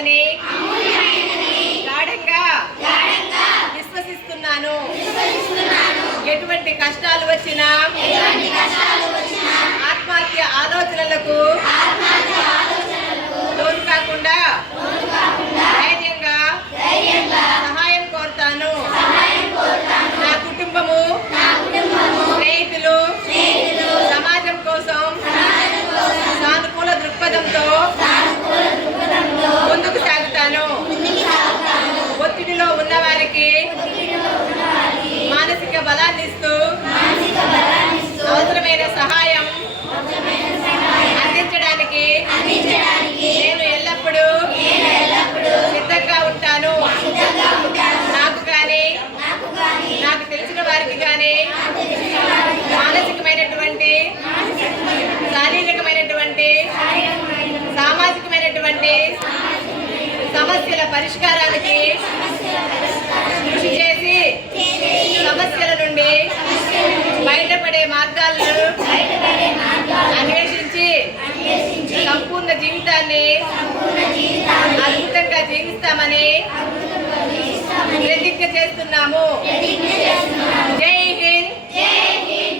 అమూల్యమైనదని గాఢంగా విశ్వసిస్తున్నాను. ఎటువంటి కష్టాలు వచ్చినా ఆత్మహత్య ఆలోచనలకు లోను కాకుండా ధైర్యంగా సహాయం కోరుతాను. నా కుటుంబము, స్నేహితులు సమాజం కోసం సానుకూల దృక్పథంతో ముందుకు సాగుతాను. ఒత్తిడిలో ఉన్నవారికి మానసిక బలాన్ని ఇస్తూ అవసరమైన సహాయం అందించడానికి నేను ఎల్లప్పుడూ సిద్ధంగా ఉంటాను. నాకు కానీ నాకు తెలిసిన వారికి కానీ మానసికమైనటువంటి, శారీరకమైనటువంటి, సామాజికమైనటువంటి సమస్యల పరిష్కారానికి కృషి చేసి సమస్యల నుండి బయటపడే మార్గాలను అన్వేషించి సంపూర్ణ జీవితాన్ని అద్భుతంగా జీవిస్తామని ప్రతిజ్ఞ చేస్తున్నాము.